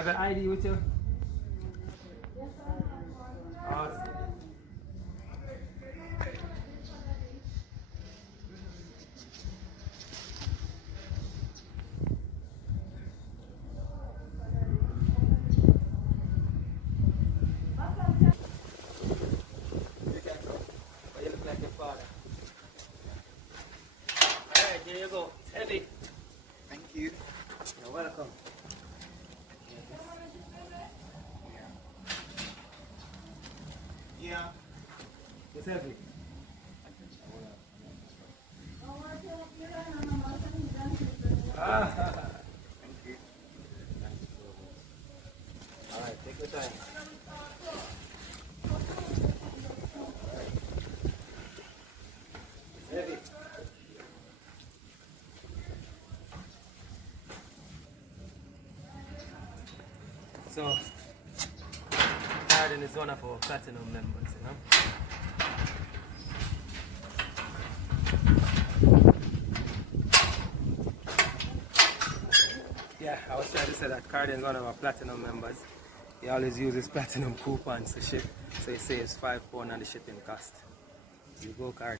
have an ID with you? Awesome. You can go. But you look like your father. Alright, here you go. It's heavy. Thank you. You're welcome. Yeah. It's heavy. Ah. Thank you. Alright, take your time. Heavy. So, Garden is one of our platinum members, you know. Yeah, I was trying to say that Carden is one of our platinum members. He always uses platinum coupons to ship, so he saves £5 on the shipping cost. You go, Carden.